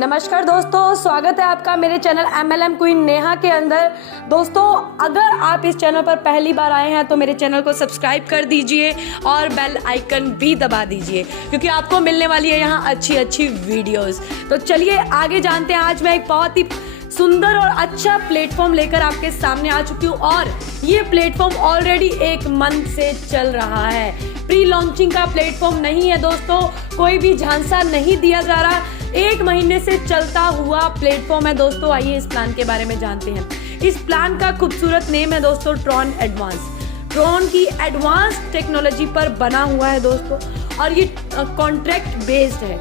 नमस्कार दोस्तों, स्वागत है आपका मेरे चैनल MLM क्वीन नेहा के अंदर। दोस्तों, अगर आप इस चैनल पर पहली बार आए हैं तो मेरे चैनल को सब्सक्राइब कर दीजिए और बेल आइकन भी दबा दीजिए, क्योंकि आपको मिलने वाली है यहाँ अच्छी अच्छी वीडियोस। तो चलिए आगे जानते हैं। आज मैं एक बहुत ही सुंदर और अच्छा प्लेटफॉर्म लेकर आपके सामने आ चुकी हूँ और ये प्लेटफॉर्म ऑलरेडी 1 मंथ से चल रहा है। प्री लॉन्चिंग का प्लेटफॉर्म नहीं है दोस्तों, कोई भी झांसा नहीं दिया जा रहा, 1 महीने से चलता हुआ प्लेटफॉर्म है दोस्तों। आइए इस प्लान के बारे में जानते हैं। इस प्लान का खूबसूरत नेम है दोस्तों ट्रॉन एडवांस। ट्रॉन की एडवांस टेक्नोलॉजी पर बना हुआ है दोस्तों और ये कॉन्ट्रैक्ट बेस्ड है।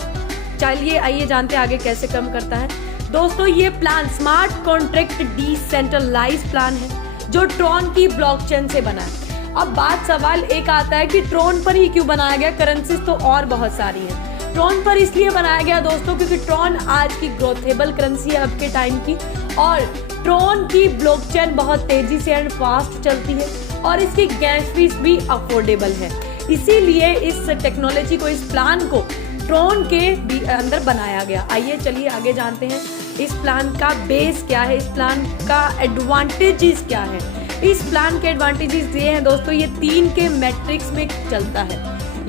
चलिए आइए जानते हैं आगे कैसे काम करता है। दोस्तों, ये plan smart contract decentralised plan है जो ट्रॉन की ब्लॉकचेन से बना है। अब सवाल एक आता है कि ट्रॉन पर ही क्यों बनाया गया, करेंसीज तो और बहुत सारी हैं। ट्रॉन पर इसलिए बनाया गया दोस्तों क्योंकि ट्रॉन आज की ग्रोथेबल करेंसी है अब के टाइम की, और ट्रॉन की ब्लॉकचेन बहुत तेजी से एंड फास्ट चलती है और इसकी गैस फीस भी अफोर्डेबल है। इसीलिए इस टेक्नोलॉजी को, इस प्लान को ट्रॉन के अंदर बनाया गया। आइए चलिए आगे जानते हैं इस प्लान का बेस क्या है, इस प्लान का एडवांटेजेस क्या है। इस प्लान के एडवांटेजेस ये हैं दोस्तों, ये 3 के मैट्रिक्स में चलता है,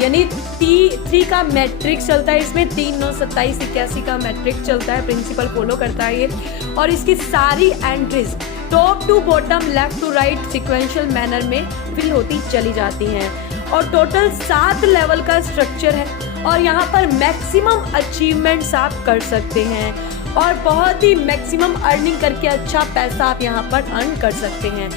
यानी 3 का मैट्रिक्स चलता है। इसमें 3, 9, 27, 81 का मैट्रिक्स चलता है, प्रिंसिपल फॉलो करता है ये। और इसकी सारी entries top to bottom, left to right sequential manner में फिल होती चली जाती हैं। और टोटल 7 लेवल का स्ट्रक्चर है और यहाँ पर मैक्सिमम अचीवमेंट्स आप कर सकते हैं और बहुत ही मैक्सिमम अर्निंग करके अच्छा पैसा आप यहाँ पर अर्न कर सकते हैं।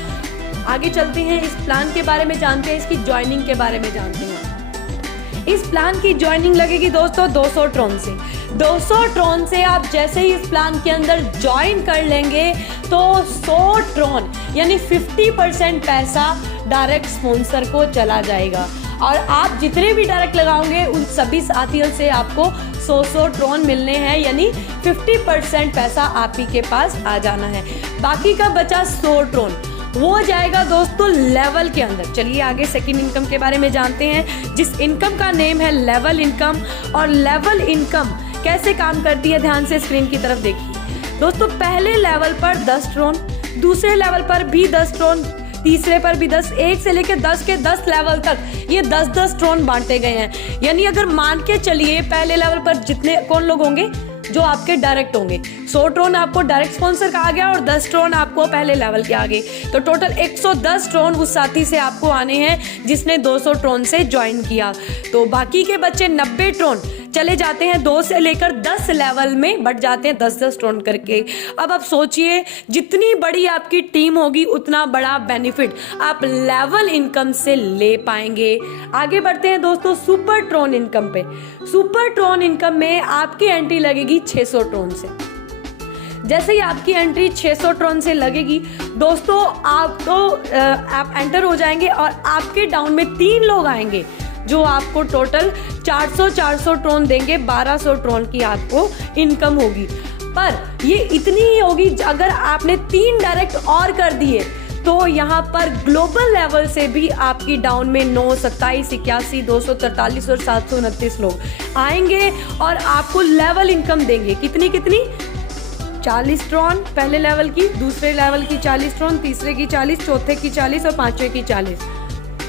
आगे चलते हैं, इस प्लान के बारे में जानते हैं, इसकी ज्वाइनिंग के बारे में जानते हैं। इस प्लान की ज्वाइनिंग लगेगी दोस्तों 200 ट्रॉन से। 200 ट्रॉन से आप जैसे ही इस प्लान के अंदर ज्वाइन कर लेंगे तो 100 ट्रॉन यानी 50% पैसा डायरेक्ट स्पॉन्सर को चला जाएगा और आप जितने भी डायरेक्ट लगाओगे उन सभी साथियों से आपको 100 ट्रॉन मिलने हैं, यानी 50% पैसा आप ही के पास आ जाना है। बाकी का बचा 100 ट्रॉन वो जाएगा दोस्तों लेवल के अंदर। चलिए आगे सेकंड इनकम के बारे में जानते हैं, जिस इनकम का नेम है लेवल इनकम। और लेवल इनकम कैसे काम करती है, ध्यान से स्क्रीन की तरफ देखिए दोस्तों। पहले लेवल पर 10 ट्रॉन, दूसरे लेवल पर भी 10 ट्रॉन, तीसरे पर भी 10, 1 से लेकर 10 के 10 लेवल तक ये 10-10 ट्रॉन बांटे गए हैं। यानी अगर मान के चलिए पहले लेवल पर जितने कौन लोग होंगे जो आपके डायरेक्ट होंगे, 100 ट्रॉन आपको डायरेक्ट स्पॉन्सर का आ गया और 10 ट्रॉन आपको पहले लेवल के आ गए, तो टोटल 110 ट्रॉन उस साथी से आपको आने हैं जिसने 200 ट्रॉन से ज्वाइन किया। तो बाकी के बच्चे 90 ट्रॉन चले जाते हैं 2 से लेकर 10 लेवल में बढ़ जाते हैं 10-10 ट्रॉन करके। अब आप सोचिए, जितनी बड़ी आपकी टीम होगी उतना बड़ा बेनिफिट आप लेवल इनकम से ले पाएंगे। आगे बढ़ते हैं दोस्तों सुपर ट्रॉन इनकम पे। सुपर ट्रॉन इनकम में आपकी एंट्री लगेगी 600 ट्रॉन से। जैसे ही आपकी एंट्री 600 ट्रॉन से लगेगी दोस्तों, आप एंटर हो जाएंगे और आपके डाउन में 3 लोग आएंगे जो आपको टोटल 400 ट्रॉन देंगे। 1200 ट्रॉन की आपको इनकम होगी, पर ये इतनी ही होगी अगर आपने 3 डायरेक्ट और कर दिए तो यहाँ पर ग्लोबल लेवल से भी आपकी डाउन में 9, 27, 81, 243 और 729 लोग आएंगे और आपको लेवल इनकम देंगे। कितनी 40 ट्रॉन पहले लेवल की, दूसरे लेवल की 40 ट्रॉन, तीसरे की 40, चौथे की 40 और पांचवे की 40।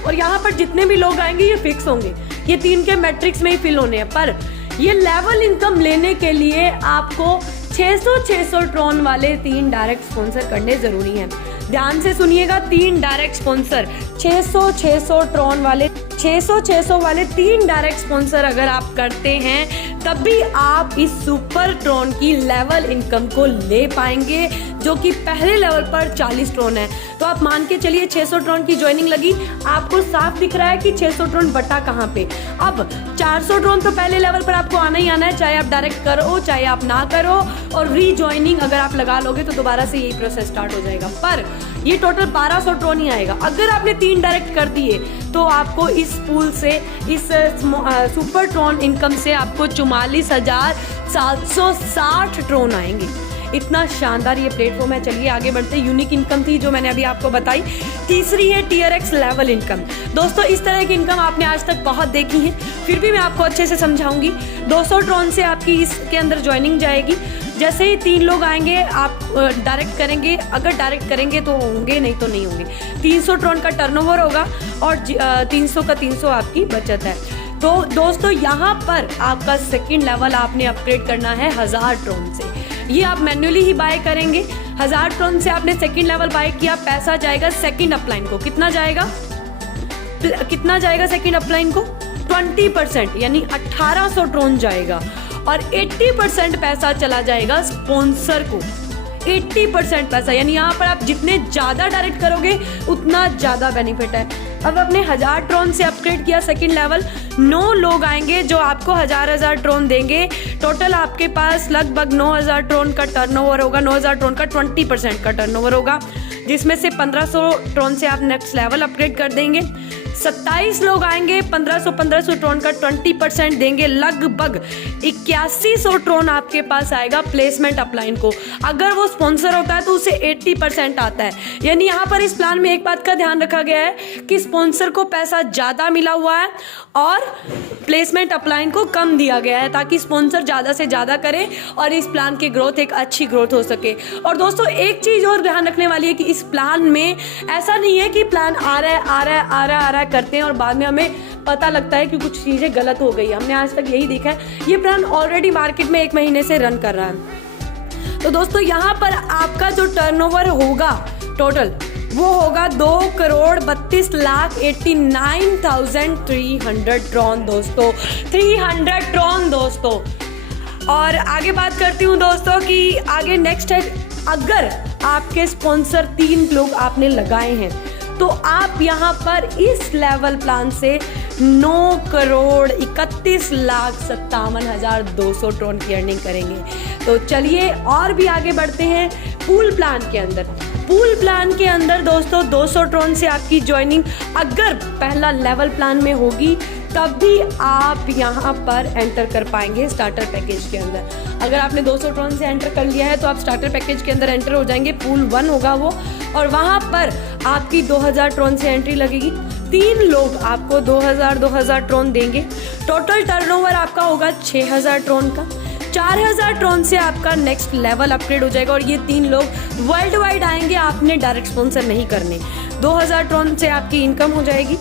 और यहाँ पर जितने भी लोग आएंगे ये फिक्स होंगे, ये 3 के मैट्रिक्स में ही फिल होने हैं। पर ये लेवल इनकम लेने के लिए आपको 600 ट्रॉन वाले 3 डायरेक्ट स्पॉन्सर करने जरूरी हैं। ध्यान से सुनिएगा, 3 डायरेक्ट स्पॉन्सर 600 ट्रॉन वाले 600 वाले 3 डायरेक्ट स्पॉन्सर अगर आप करते हैं तब भी आप इस सुपर ट्रॉन की लेवल इनकम को ले पाएंगे, जो कि पहले लेवल पर 40 ट्रॉन है। तो आप मान के चलिए 600 ट्रॉन की ज्वाइनिंग लगी, आपको साफ दिख रहा है कि 600 ट्रॉन बटा कहाँ पे। अब 400 ट्रॉन तो पहले लेवल पर आपको आना ही आना है, चाहे आप डायरेक्ट करो चाहे आप ना करो, और रीज्वाइनिंग अगर आप लगा लोगे तो दोबारा से यही प्रोसेस स्टार्ट हो जाएगा। पर ये टोटल 1200 ट्रॉन ही आएगा। अगर आपने 3 डायरेक्ट कर दिए तो आपको इस पूल से, इस सुपर ट्रॉन इनकम से आपको 44,760 ट्रॉन आएंगे। इतना शानदार ये प्लेटफॉर्म है। चलिए आगे बढ़ते हैं। यूनिक इनकम थी जो मैंने अभी आपको बताई। तीसरी है TRX लेवल इनकम। दोस्तों इस तरह की इनकम आपने आज तक बहुत देखी है, फिर भी मैं आपको अच्छे से समझाऊंगी। 200 ट्रॉन से आपकी इसके अंदर ज्वाइनिंग जाएगी। जैसे ही 3 लोग आएंगे आप डायरेक्ट करेंगे, अगर डायरेक्ट करेंगे तो होंगे, नहीं तो नहीं होंगे। 300 ट्रॉन का टर्नओवर होगा और 300 का 300 आपकी बचत है। तो दोस्तों यहाँ पर आपका सेकंड लेवल आपने अपग्रेड करना है 1000 ट्रॉन से। ये आप मैन्युअली ही बाय करेंगे। 1000 ट्रॉन से आपने सेकंड लेवल बाय किया, पैसा जाएगा सेकंड अपलाइन को। कितना जाएगा सेकंड अपलाइन को? 20%, यानी 1800 ट्रॉन जाएगा। और 80% पैसा चला जाएगा स्पॉन्सर को। 80% पैसा, यानी यहाँ पर आप जितने ज़्यादा डायरेक्ट करोगे उतना ज़्यादा बेनिफिट है। अब आपने 1000 ट्रॉन से अपग्रेड किया सेकंड लेवल। 9 लोग आएंगे जो आपको 1000 ट्रॉन देंगे। टोटल आपके पास लगभग 9000 ट्रॉन का टर्नओवर होगा। 9000 ट्रॉन का 20% का टर्नओवर होगा, जिसमें से 1500 ट्रॉन से आप नेक्स्ट लेवल अपग्रेड कर देंगे। 27 लोग आएंगे, 1500 ट्रॉन का 20% देंगे। लगभग 8100 ट्रॉन आपके पास आएगा प्लेसमेंट अपलाइन को। अगर वो स्पॉन्सर होता है तो उसे 80% आता है। यानी यहाँ पर इस प्लान में एक बात का ध्यान रखा गया है कि स्पॉन्सर को पैसा ज़्यादा मिला हुआ है और प्लेसमेंट अपलाइन को कम दिया गया है, ताकि स्पॉन्सर ज़्यादा से ज़्यादा करे और इस प्लान की ग्रोथ एक अच्छी ग्रोथ हो सके। और दोस्तों एक चीज़ और ध्यान रखने वाली है कि इस प्लान में ऐसा नहीं है कि प्लान आ रहा है करते हैं और बाद में हमें पता लगता है कि कुछ चीज़ें गलत हो गई। हमने आज तक यही देखा है। ये प्लान ऑलरेडी मार्केट में 1 महीने से रन कर रहा है। तो दोस्तों यहाँ पर आपका जो टर्नओवर होगा टोटल, वो होगा 2,32,89,300 ट्रॉन दोस्तों। 300 ट्रॉन दोस्तों। और आगे बात करती हूँ दोस्तों कि आगे नेक्स्ट है, अगर आपके स्पॉन्सर 3 लोग आपने लगाए हैं तो आप यहाँ पर इस लेवल प्लान से 9,31,57,200 ट्रॉन की अर्निंग करेंगे। तो चलिए और भी आगे बढ़ते हैं पूल प्लान के अंदर। पूल प्लान के अंदर दोस्तों 200 ट्रॉन से आपकी ज्वाइनिंग अगर पहला लेवल प्लान में होगी तब भी आप यहाँ पर एंटर कर पाएंगे स्टार्टर पैकेज के अंदर। अगर आपने 200 ट्रॉन से एंटर कर लिया है तो आप स्टार्टर पैकेज के अंदर एंटर हो जाएंगे। पूल 1 होगा वो, और वहाँ पर आपकी 2000 ट्रॉन से एंट्री लगेगी। 3 लोग आपको 2000 ट्रॉन देंगे। टोटल टर्नओवर आपका होगा 6000 ट्रॉन का। 4000 ट्रॉन से आपका नेक्स्ट लेवल अपग्रेड हो जाएगा और ये 3 लोग वर्ल्ड वाइड आएंगे, आपने डायरेक्ट स्पॉन्सर नहीं करने। 2000 ट्रॉन से आपकी इनकम हो जाएगी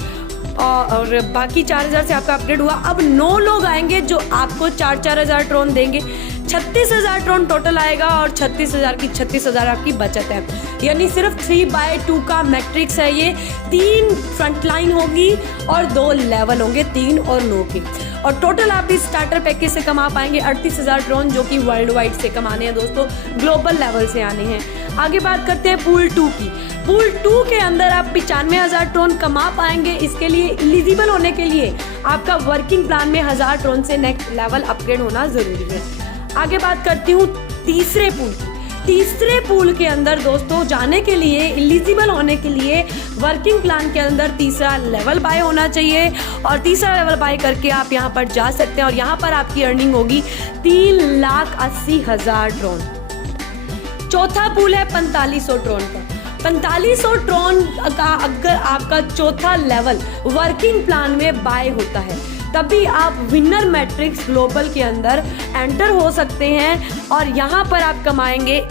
और बाकी 4000 से आपका अपग्रेड हुआ। अब 9 लोग आएंगे जो आपको 4000 ट्रॉन देंगे। 36,000 ट्रॉन टोटल आएगा और 36,000 की 36,000 आपकी बचत है। यानी सिर्फ 3/2 का मैट्रिक्स है ये। 3 फ्रंटलाइन होगी और 2 लेवल होंगे, 3 और 9 के। और टोटल आप इस स्टार्टर पैकेज से कमा पाएंगे 38,000 ट्रॉन, जो कि वर्ल्ड वाइड से कमाने हैं दोस्तों, ग्लोबल लेवल से आने हैं। आगे बात करते हैं पूल 2 की। पूल 2 के अंदर आप 95,000 ट्रॉन कमा पाएंगे। इसके लिए एलिजिबल होने के लिए आपका वर्किंग प्लान में 1000 ट्रॉन से नेक्स्ट लेवल अपग्रेड होना जरूरी है। आगे बात करती हूँ तीसरे पूल की। तीसरे पूल के अंदर दोस्तों जाने के लिए, एलिजिबल होने के लिए वर्किंग प्लान के अंदर तीसरा लेवल बाय होना चाहिए और तीसरा लेवल बाय करके आप यहाँ पर जा सकते हैं और यहाँ पर आपकी अर्निंग होगी 3,80,000 ट्रॉन। चौथा पूल है 4500 ट्रॉन का। 4500 ट्रॉन का अगर आपका चौथा लेवल वर्किंग प्लान में बाय होता है तभी आप विनर मैट्रिक्स ग्लोबल के अंदर एंटर हो सकते हैं और यहाँ पर आप कमाएंगे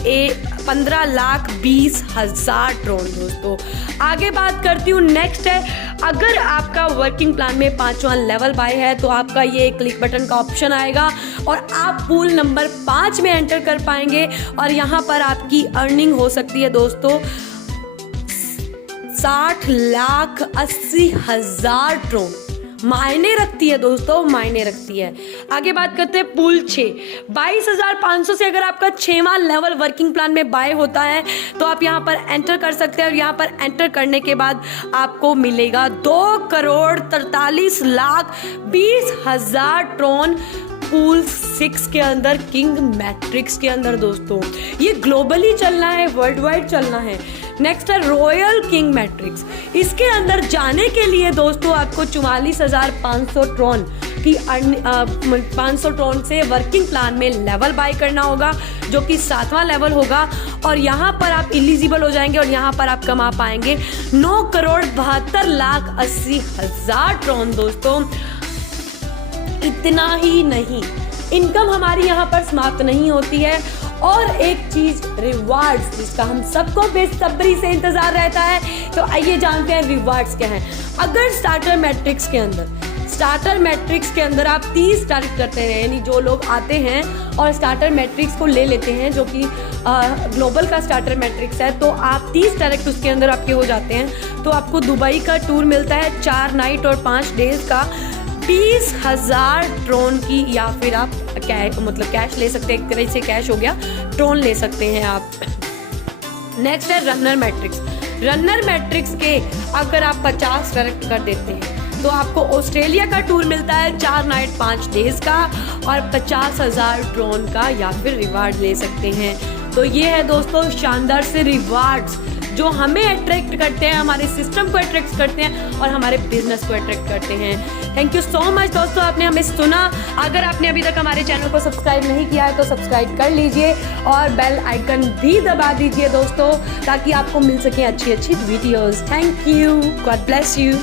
15,20,000 ट्रॉन दोस्तों। आगे बात करती हूँ, नेक्स्ट है, अगर आपका वर्किंग प्लान में 5वां लेवल बाय है तो आपका ये क्लिक बटन का ऑप्शन आएगा और आप पूल नंबर 5 में एंटर कर पाएंगे और यहाँ पर आपकी अर्निंग हो सकती है दोस्तों 60,80,000 ट्रॉन। मायने रखती है दोस्तों, मायने रखती है। आगे बात करते हैं पूल 6। 22,500 से अगर आपका 6वां लेवल वर्किंग प्लान में बाय होता है तो आप यहाँ पर एंटर कर सकते हैं और यहाँ पर एंटर करने के बाद आपको मिलेगा 2,43,20,000 ट्रॉन पूल 6 के अंदर, किंग मैट्रिक्स के अंदर दोस्तों। ये ग्लोबली चलना है, वर्ल्ड वाइड चलना है। नेक्स्ट है रॉयल किंग मैट्रिक्स। इसके अंदर जाने के लिए दोस्तों आपको 44,500 ट्रॉन कि 500 ट्रोन से वर्किंग प्लान में लेवल बाय करना होगा, जो कि 7वां लेवल होगा, और यहाँ पर आप एलिजिबल हो जाएंगे और यहाँ पर आप कमा पाएंगे 9,72,80,000 ट्रोन। दोस्तों इतना ही नहीं, इनकम हमारी यहाँ पर समाप्त नहीं होती है, और एक चीज रिवार्ड्स, जिसका हम सबको बेसब्री से इंतजार रहता है। तो आइए जानते हैं रिवार्ड्स क्या हैं। अगर स्टार्टर मैट्रिक्स के अंदर आप 30 टारगेट करते हैं, यानी जो लोग आते हैं और स्टार्टर मैट्रिक्स को ले लेते हैं, जो कि ग्लोबल का स्टार्टर मैट्रिक्स है, तो आप 30 टारगेट उसके अंदर आपके हो जाते हैं, तो आपको दुबई का टूर मिलता है 4 नाइट और 5 डेज का 20,000 ट्रोन की, या फिर आप कैश ले सकते हैं, एक तरह से कैश हो गया, ट्रोन ले सकते हैं आप। नेक्स्ट है रनर मैट्रिक्स के अगर आप 50 करेक्ट कर देते हैं तो आपको ऑस्ट्रेलिया का टूर मिलता है 4 नाइट 5 डेज का और 50,000 ट्रोन का, या फिर रिवार्ड ले सकते हैं। तो ये है दोस्तों शानदार से रिवार्ड्स जो हमें अट्रैक्ट करते हैं, हमारे सिस्टम को अट्रैक्ट करते हैं और हमारे बिजनेस को अट्रैक्ट करते हैं। थैंक यू सो मच दोस्तों, आपने हमें सुना। अगर आपने अभी तक हमारे चैनल को सब्सक्राइब नहीं किया है तो सब्सक्राइब कर लीजिए और बेल आइकन भी दबा दीजिए दोस्तों, ताकि आपको मिल सके अच्छी videos. Thank you, God bless you.